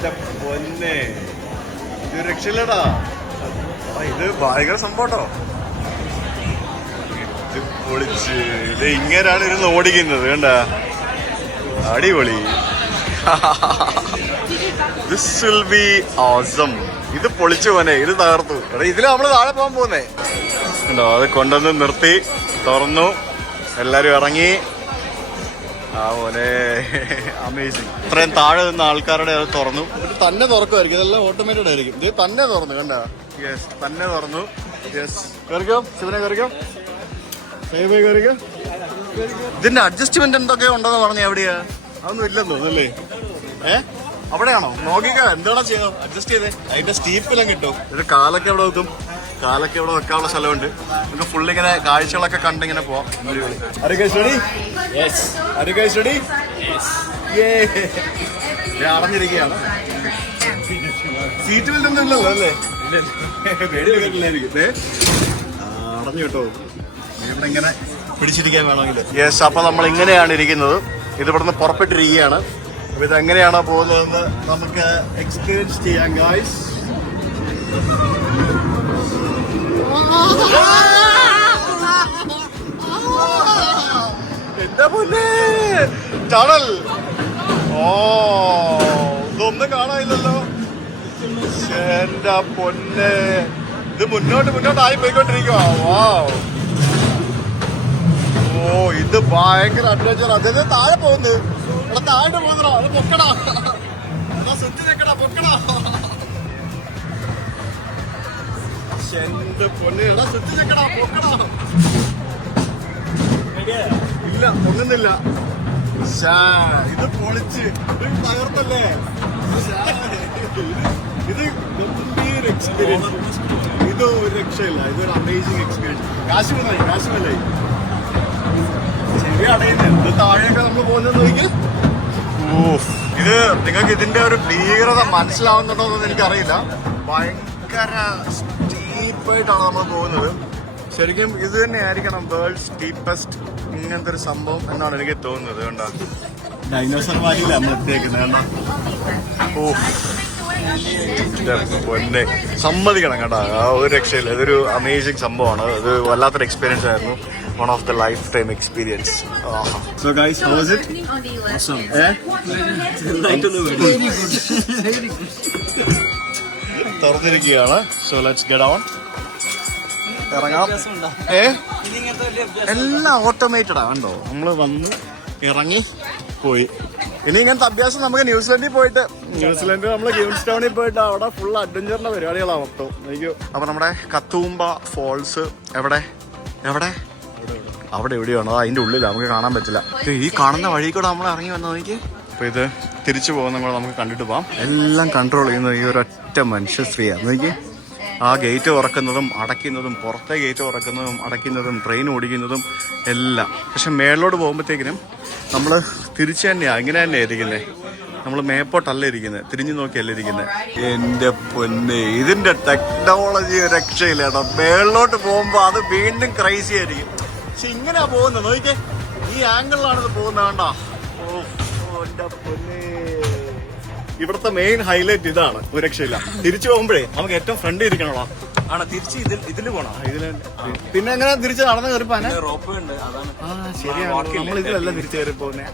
എന്റെ പൊന്നെ, ഇത് രക്ഷയില്ലടാ. ഇത് ഭയങ്കര സംഭവട്ടോ. ഇത് പൊളിച്ച്, ഇത് ഇങ്ങനെയാണ് ഇരുന്ന് ഓടിക്കുന്നത്. കണ്ട, അടിപൊളി. This will be awesome. ഇത് പൊളിച്ചു പോനെ, ഇത് തകർത്തു. എടാ, ഇതില് നമ്മള് താഴെ പോകാൻ പോന്നേ. ഉണ്ടോ, അത് കൊണ്ടുവന്ന് നിർത്തി, തുറന്നു, എല്ലാരും ഇറങ്ങി. ആ പോലെ അമേസിങ്. ഇത്രയും താഴെ നിന്ന ആൾക്കാരുടെ അത് തുറന്നു. ഇത് തന്നെ തുറക്കുമായിരിക്കും, ഇതെല്ലാം ഓട്ടോമാറ്റഡ് ആയിരിക്കും. ഇത് തന്നെ തുറന്നു, കണ്ട. യെസ്, തന്നെ തുറന്നു. യെസ്, കയറിക്കോ ശിവനെ, കയറിക്കോ. കയറിക്കോ. ഇതിന്റെ അഡ്ജസ്റ്റ്മെന്റ് എന്തൊക്കെയോ ഉണ്ടെന്ന് പറഞ്ഞു. എവിടെയാ? അതൊന്നും ഇല്ലെന്ന് തോന്നുന്നല്ലേ? അവിടെയാണോ? നോക്കിക്കോ, എന്താണോ ചെയ്യാം, അഡ്ജസ്റ്റ് ചെയ്തേ. അതിന്റെ സ്റ്റീപ്പിലും കിട്ടും. ഇത് കാലൊക്കെ എവിടെ വെക്കും? കാലൊക്കെ ഇവിടെ വെക്കാനുള്ള സ്ഥലമുണ്ട്. നമുക്ക് ഫുള്ളിങ്ങനെ കാഴ്ചകളൊക്കെ കണ്ടിങ്ങനെ പോവാം. അടഞ്ഞിരിക്കുകയാണ്. സീറ്റ് ബെൽറ്റ് ഒന്നും ഇല്ലല്ലോ അല്ലേ? അടഞ്ഞു കേട്ടോ, ഇവിടെ ഇങ്ങനെ പിടിച്ചിരിക്കാൻ വേണമെങ്കിൽ. യെസ്, അപ്പൊ നമ്മൾ ഇങ്ങനെയാണ് ഇരിക്കുന്നത്. ഇത് ഇവിടുന്ന് പുറപ്പെട്ടിരിക്കുകയാണ്. അപ്പൊ ഇതെങ്ങനെയാണോ പോകുന്നതെന്ന് നമുക്ക് എക്സ്പീരിയൻസ് ചെയ്യാം ഗായ്സ്. എന്താ പൊന്നെ ടണൽ. ഓ, ഇതൊന്നും കാണാനില്ലല്ലോ. എന്റെ പൊന്നെ, ഇത് മുന്നോട്ടായി പോയിക്കൊണ്ടിരിക്കുവാ. വാവ്. ഓ, ഇത് ഭയങ്കര അഡ്വഞ്ചർ. അതായത് താഴെ പോകുന്നത്. ഇവിടെ താഴെ പോകുന്നോ, അത് പൊക്കടാ, സുറ്റി നിൽക്കടാ, പൊക്കടാ. എന്റെ പൊന്നെ, എടാ സുറ്റി നിൽക്കടാ, പൊക്കടാ. ഇല്ല, പൊങ്ങുന്നില്ല. ഇത് പൊളിച്ച്, ഇത് തകർത്തല്ലേ. ഇത് ഗംഭീര എക്സ്പീരിയൻസ്. ഇത് ഒരു രക്ഷയില്ല. ഇതൊരു അമേസിംഗ് എക്സ്പീരിയൻസ്. കാശ്മീരായി ശരി അടയുന്നത്. ഇത് താഴെയൊക്കെ നമ്മൾ പോകുന്നത് നോക്കി. ഇത് നിങ്ങൾക്ക് ഇതിന്റെ ഒരു ഭീകരത മനസ്സിലാവുന്നുണ്ടോ എന്ന് എനിക്കറിയില്ല. ഭയങ്കര സ്റ്റീപ്പായിട്ടാണ് നമ്മൾ പോകുന്നത്. ശരിക്കും ഇത് തന്നെ ആയിരിക്കണം വേൾഡ് സ്റ്റീപ്പസ്റ്റ് ഇങ്ങനത്തെ ഒരു സംഭവം എന്നാണ് എനിക്ക് തോന്നുന്നത്. കണ്ടോ, ഡൈനോസർ വാലിയില്ല നമ്മൾ എത്തിയേക്കുന്നത്. കണ്ടോ, പൊന്നെ സമ്മതിക്കണം കേട്ടോ, ആ ഒരു രക്ഷയില്ല. ഇതൊരു അമേസിംഗ് സംഭവമാണ്. ഇത് വല്ലാത്തൊരു എക്സ്പീരിയൻസ് ആയിരുന്നു. One of the lifetime experience. So guys, how was it? Awesome. തുറന്നിരിക്കുകയാണ്. So let's get on. ഇറങ്ങാം. എല്ലാം ഓട്ടോമേറ്റഡാ. കണ്ടോ, നമ്മള് വന്ന് ഇറങ്ങി പോയി. ഇനി ഇങ്ങനത്തെ അഭ്യാസം നമുക്ക് ന്യൂസിലൻഡിൽ പോയിട്ട്, നമ്മള് ക്യൂൻസ് ടൗണിൽ പോയിട്ട് അവിടെ ഫുൾ അഡ്വഞ്ചറിന്റെ പരിപാടികളാണ് മൊത്തം. അപ്പൊ നമ്മുടെ കത്തൂമ്പ ഫോൾസ് എവിടെ അവിടെ എവിടെയാണോ, അതിന്റെ ഉള്ളിൽ നമുക്ക് കാണാൻ പറ്റില്ല. ഈ കാണുന്ന വഴി കൂടെ നമ്മൾ ഇറങ്ങി വന്നത് നോക്കി. അപ്പൊ ഇത് തിരിച്ചു പോകുന്ന കൂടെ നമുക്ക് കണ്ടിട്ട് പോവാം. എല്ലാം കൺട്രോൾ ചെയ്യുന്നത് ഈ ഒരൊറ്റ മനുഷ്യ സ്ത്രീയാണ്. നോക്കി, ആ ഗേറ്റ് തുറക്കുന്നതും അടയ്ക്കുന്നതും, പുറത്തെ ഗേറ്റ് തുറക്കുന്നതും അടയ്ക്കുന്നതും, ട്രെയിൻ ഓടിക്കുന്നതും എല്ലാം. പക്ഷെ മേളിലോട്ട് പോകുമ്പോഴത്തേക്കിനും നമ്മൾ തിരിച്ചു തന്നെയാണ്, ഇങ്ങനെ തന്നെയാണ് ഇരിക്കുന്നത്. നമ്മൾ മേപ്പോട്ടല്ല ഇരിക്കുന്നത്, തിരിഞ്ഞു നോക്കിയല്ല ഇരിക്കുന്നത്. എന്റെ പൊന്നെ, ഇതിന്റെ ടെക്നോളജി രക്ഷയില്ല കേട്ടോ. മേളിലോട്ട് പോകുമ്പോ അത് വീണ്ടും ക്രൈസി ആയിരിക്കും. പക്ഷെ ഇങ്ങനെയാ പോകുന്നത്. നോക്കിക്കേ, ഈ ആംഗിളിലാണ് ഇത് പോകുന്നത്. കണ്ടോ, എന്റെ പൊന്നെ. ഇവിടുത്തെ മെയിൻ ഹൈലൈറ്റ് ഇതാണ്. ഒരു രക്ഷയില്ല. തിരിച്ചു പോകുമ്പോഴേ നമുക്ക് ഏറ്റവും ഫ്രണ്ട് ഇരിക്കണോ. ആണ് തിരിച്ച് ഇതില് പോണം. പിന്നെ എങ്ങനെ തിരിച്ച് നടന്ന് കയറിപ്പോനെ? റോപ്പ് ഉണ്ട്, അതാണ്. ശരിയാണ്, നമ്മൾ ഇതിലല്ല തിരിച്ചു കയറി പോകുന്നത്.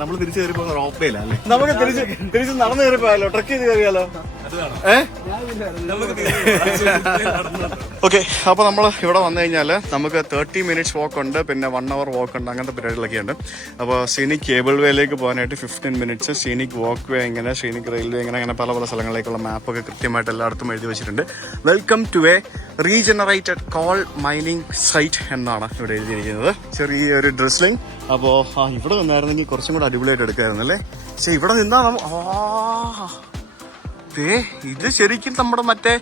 നമ്മൾ തിരിച്ചു കയറി പോകുന്ന റോപ്പയില്ല അല്ലേ? നമുക്ക് തിരിച്ച് നടന്ന് കയറിപ്പോയാലോ, ട്രക്ക് ചെയ്ത് കയറിയാലോ? ഓക്കെ, അപ്പൊ നമ്മൾ ഇവിടെ വന്നു കഴിഞ്ഞാൽ നമുക്ക് 30 minutes വാക്ക് ഉണ്ട്, പിന്നെ 1 hour വാക്ക് ഉണ്ട്, അങ്ങനത്തെ പരിപാടികളൊക്കെ ഉണ്ട്. അപ്പോൾ സീനിക് കേബിൾ വേയിലേക്ക് പോകാനായിട്ട് 15 minutes, സീനിക് വാക്ക് വേ എങ്ങനെ, സീനിക് റെയിൽവേ എങ്ങനെ, അങ്ങനെ പല സ്ഥലങ്ങളിലേക്കുള്ള മാപ്പൊക്കെ കൃത്യമായിട്ട് എല്ലായിടത്തും എഴുതി വെച്ചിട്ടുണ്ട്. Welcome to a regenerated coal mining site എന്നാണ് ഇവിടെ എഴുതിയിരിക്കുന്നത്. ചെറിയൊരു ഡ്രിസ്ലിംഗ്. അപ്പോൾ ഇവിടെ നിന്നായിരുന്നെങ്കിൽ കുറച്ചും കൂടെ അടിപൊളിയായിട്ട് എടുക്കായിരുന്നല്ലേ. പക്ഷെ ഇവിടെ നിന്നാ ഇത് ശരിക്കും നമ്മുടെ മറ്റേ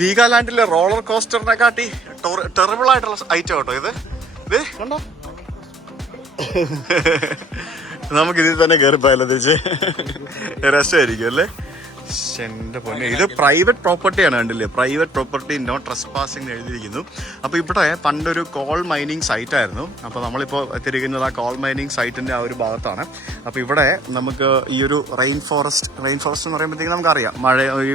വീഗാലാൻഡിലെ റോളർ കോസ്റ്ററിനെ കാട്ടി ടെറിബിൾ ആയിട്ടുള്ള ഐറ്റം കേട്ടോ ഇത് കണ്ടോ. നമുക്കിതിൽ തന്നെ കയറിപ്പോയല്ലോ, തിരിച്ച് രസമായിരിക്കും അല്ലേ. എന്റെ പൊന്നെ, ഇത് പ്രൈവറ്റ് പ്രോപ്പർട്ടിയാണ്, കണ്ടില്ലേ? പ്രൈവറ്റ് പ്രോപ്പർട്ടി, നോ ട്രസ്പാസിംഗ് എഴുതിയിരിക്കുന്നു. അപ്പൊ ഇവിടെ പണ്ടൊരു കോൾ മൈനിങ് സൈറ്റ് ആയിരുന്നു. അപ്പൊ നമ്മളിപ്പോ എത്തിയിരിക്കുന്നത് ആ കോൾ മൈനിങ് സൈറ്റിന്റെ ആ ഒരു ഭാഗത്താണ്. അപ്പൊ ഇവിടെ നമുക്ക് ഈ ഒരു റെയിൻ ഫോറസ്റ്റ് എന്ന് പറയുമ്പോഴത്തേക്കും നമുക്കറിയാം, ഈ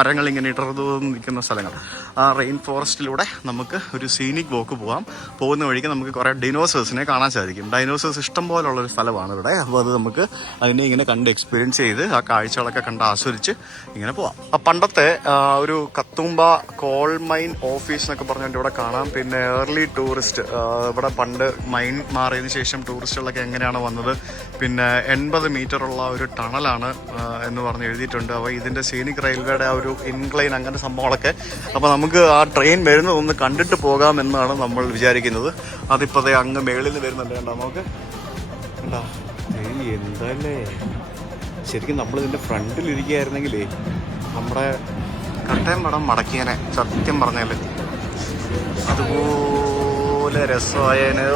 മരങ്ങൾ ഇങ്ങനെ ഇടർന്നു നിൽക്കുന്ന സ്ഥലങ്ങൾ. ആ റെയിൻ ഫോറസ്റ്റിലൂടെ നമുക്ക് ഒരു സീനിക് വോക്ക് പോകുന്ന വഴിക്ക് നമുക്ക് കുറെ ഡൈനോസേഴ്സിനെ കാണാൻ സാധിക്കും. ഡൈനോസേഴ്സ് ഇഷ്ടം പോലുള്ള ഒരു സ്ഥലമാണ് ഇവിടെ. അപ്പോൾ അത് നമുക്ക് അതിനെ ഇങ്ങനെ കണ്ട് എക്സ്പീരിയൻസ് ചെയ്ത് ആ കാഴ്ചകളൊക്കെ കണ്ട് ആസ്വദിച്ച് ഇങ്ങനെ പോവാം. പണ്ടത്തെ ഒരു കത്തുമ്പ കോൾ മൈൻ ഓഫീസ് എന്നൊക്കെ പറഞ്ഞിട്ട് ഇവിടെ കാണാം. പിന്നെ ഏർലി ടൂറിസ്റ്റ്, ഇവിടെ പണ്ട് മൈൻ മാറിയതിനു ശേഷം ടൂറിസ്റ്റുകളൊക്കെ എങ്ങനെയാണ് വന്നത്. പിന്നെ 80 മീറ്ററുള്ള ഒരു ടണലാണ് എന്ന് പറഞ്ഞ് എഴുതിയിട്ടുണ്ട്. അപ്പോൾ ഇതിന്റെ സീനിക് റെയിൽവേയുടെ ആ ഒരു ഇൻക്ലൈൻ അങ്ങനെ സംഭവങ്ങളൊക്കെ. അപ്പോൾ നമുക്ക് ആ ട്രെയിൻ വരുന്നതൊന്ന് കണ്ടിട്ട് പോകാമെന്നാണ് നമ്മൾ വിചാരിക്കുന്നത്. അതിപ്പോ അങ്ങ് മേളിൽ നിന്ന് വരുന്നുണ്ട്, കണ്ടോ? നമുക്ക് കണ്ടോ? എന്തല്ലേ, ശരിക്കും നമ്മൾ ഇതിന്റെ ഫ്രണ്ടിൽ ഇരിക്കുകയായിരുന്നെങ്കിലേ നമ്മുടെ കട്ടയം പടം മടക്കിയനെ, സത്യം പറഞ്ഞാല് അതുപോലെ രസമായേനെ.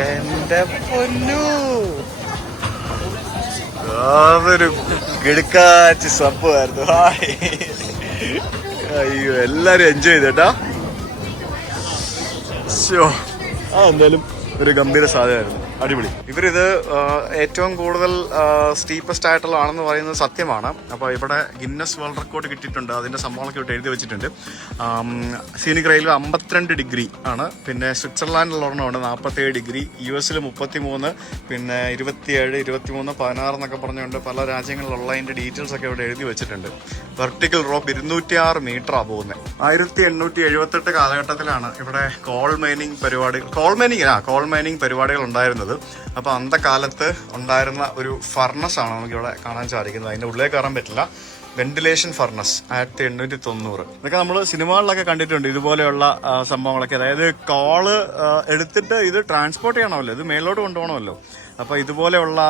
എന്റെ പൊന്നു, അതൊരു കിടുക്കാച്ച് സംഭവമായിരുന്നു. അയ്യോ, എല്ലാരും എൻജോയ് ചെയ്തേട്ടാ. എന്തായാലും ഒരു ഗംഭീര സാധ്യതയായിരുന്നു, അടിപൊളി. ഇവരിത് ഏറ്റവും കൂടുതൽ സ്റ്റീപ്പസ്റ്റ് ആയിട്ടുള്ളതാണെന്ന് പറയുന്നത് സത്യമാണ്. അപ്പോൾ ഇവിടെ ഗിന്നസ് വേൾഡ് റെക്കോർഡ് കിട്ടിയിട്ടുണ്ട്, അതിന്റെ സംഭവങ്ങളൊക്കെ ഇവിടെ എഴുതി വെച്ചിട്ടുണ്ട്. സീനിക് റെയിൽവേ 52 ഡിഗ്രി ആണ്. പിന്നെ സ്വിറ്റ്സർലാൻഡിലുള്ള ഒരെണ്ണമുണ്ട് 47 ഡിഗ്രി, US 33, പിന്നെ 27, 23, 16 എന്നൊക്കെ പറഞ്ഞുകൊണ്ട് പല രാജ്യങ്ങളിലുള്ള അതിന്റെ ഡീറ്റെയിൽസ് ഒക്കെ ഇവിടെ എഴുതി വെച്ചിട്ടുണ്ട്. വെർട്ടിക്കൽ റോപ്പ് 206 മീറ്ററാണ് പോകുന്നത്. 1878 കാലഘട്ടത്തിലാണ് ഇവിടെ കോൾ മൈനിങ് പരിപാടികൾ ഉണ്ടായിരുന്നത്. അപ്പൊ അന്ത കാലത്ത് ഉണ്ടായിരുന്ന ഒരു ഫർണസ് ആണ് നമുക്കിവിടെ കാണാൻ സാധിക്കുന്നത്. അതിന്റെ ഉള്ളിലേക്ക് കയറാൻ പറ്റില്ല. Ventilation furnace 1890. ഇതൊക്കെ നമ്മൾ സിനിമകളിലൊക്കെ കണ്ടിട്ടുണ്ട്, ഇതുപോലെയുള്ള സംഭവങ്ങളൊക്കെ. അതായത് കോള് എടുത്തിട്ട് ഇത് ട്രാൻസ്പോർട്ട് ചെയ്യണമല്ലോ, ഇത് മേലോട്ട് കൊണ്ടുപോകണമല്ലോ. അപ്പൊ ഇതുപോലെയുള്ള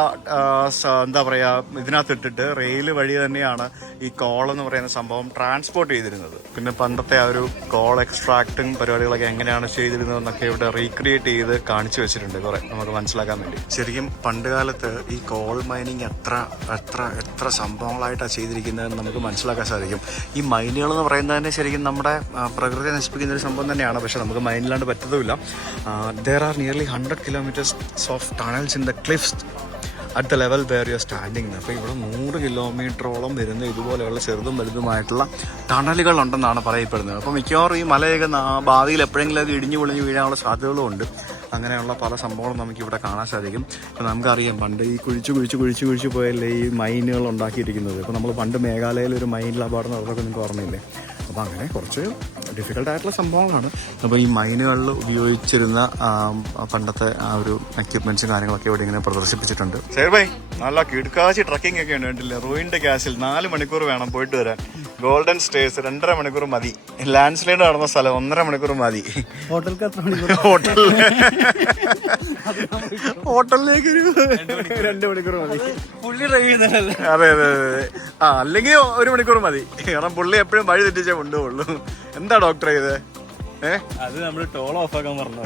എന്താ പറയാ, ഇതിനകത്ത് ഇട്ടിട്ട് റെയിൽ വഴി തന്നെയാണ് ഈ കോൾ എന്ന് പറയുന്ന സംഭവം ട്രാൻസ്പോർട്ട് ചെയ്തിരുന്നത്. പിന്നെ പണ്ടത്തെ ആ ഒരു കോൾ എക്സ്ട്രാക്ടിങ് പരിപാടികളൊക്കെ എങ്ങനെയാണ് ചെയ്തിരുന്നതെന്നൊക്കെ ഇവിടെ റീക്രിയേറ്റ് ചെയ്ത് കാണിച്ചു വെച്ചിട്ടുണ്ട് കുറെ നമുക്ക് മനസ്സിലാക്കാൻ വേണ്ടി. ശരിക്കും പണ്ട് കാലത്ത് ഈ കോൾ മൈനിങ് എത്ര സംഭവങ്ങളായിട്ടാണ് ചെയ്തിരിക്കുന്നത് നമുക്ക് മനസ്സിലാക്കാൻ സാധിക്കും. ഈ മൈനുകൾ എന്ന് പറയുന്നത് തന്നെ ശരിക്കും നമ്മുടെ പ്രകൃതിയെ നശിപ്പിക്കുന്ന ഒരു സംഭവം തന്നെയാണ്. പക്ഷെ നമുക്ക് മൈനിലാണ്ട് പറ്റത്തുമില്ല. there are nearly 100 kilometers of tunnels in the cliffs at the level where you are standing. അപ്പോൾ ഇവിടെ 100 കിലോമീറ്ററോളം വരുന്ന ഇതുപോലെയുള്ള ചെറുതും വലുതുമായിട്ടുള്ള ടണലുകൾ ഉണ്ടെന്നാണ് പറയപ്പെടുന്നത്. അപ്പോൾ മിക്കവാറും ഈ മലയൊക്കെ ഭാവിയിൽ എപ്പോഴെങ്കിലും ഇടിഞ്ഞു പൊളിഞ്ഞ് വീഴാനുള്ള സാധ്യതകളും ഉണ്ട്. അങ്ങനെയുള്ള പല സംഭവങ്ങളും നമുക്ക് ഇവിടെ കാണാൻ സാധിക്കും. ഇപ്പം നമുക്കറിയാം, പണ്ട് ഈ കുഴിച്ച് പോയല്ലേ ഈ മൈനുകൾ ഉണ്ടാക്കിയിരിക്കുന്നത്. ഇപ്പോൾ നമ്മൾ പണ്ട് മേഘാലയയിൽ ഒരു മൈനിൽ അപകടം നടന്നതൊക്കെ നിങ്ങൾക്ക് ഓർമ്മയില്ലേ? അപ്പോൾ അങ്ങനെ കുറച്ച് ഡിഫിക്കൽട്ടായിട്ടുള്ള സംഭവങ്ങളാണ്. അപ്പോൾ ഈ മൈനുകളിൽ ഉപയോഗിച്ചിരുന്ന പണ്ടത്തെ ആ ഒരു എക്യുപ്മെന്റ്സും കാര്യങ്ങളൊക്കെ ഇവിടെ ഇങ്ങനെ പ്രദർശിപ്പിച്ചിട്ടുണ്ട്. ശരി, നല്ല കിടക്കാച്ചി ട്രക്കിംഗ് ഒക്കെ ഉണ്ട്, കണ്ടില്ലേ? റൂയിന്റെ ഗ്യാസിൽ 4 മണിക്കൂർ വേണം പോയിട്ട് വരാൻ. ഗോൾഡൻ സ്റ്റേസ് 2.5 മണിക്കൂർ മതി. ലാൻഡ് സ്ലൈഡ് നടന്ന സ്ഥലം 1.5 മണിക്കൂർ മതി. ഹോട്ടലിലേക്ക് 2 മണിക്കൂർ മതി. അതെ. അല്ലെങ്കിൽ 1 മണിക്കൂർ മതി. കാരണം പുള്ളി എപ്പോഴും വഴി തെറ്റിച്ചേ കൊണ്ടുപോകുള്ളൂ. എന്താ ഡോക്ടർ ഇത്? അത് നമ്മള് ടോൾ ഓഫ് ആക്കാൻ പറഞ്ഞു.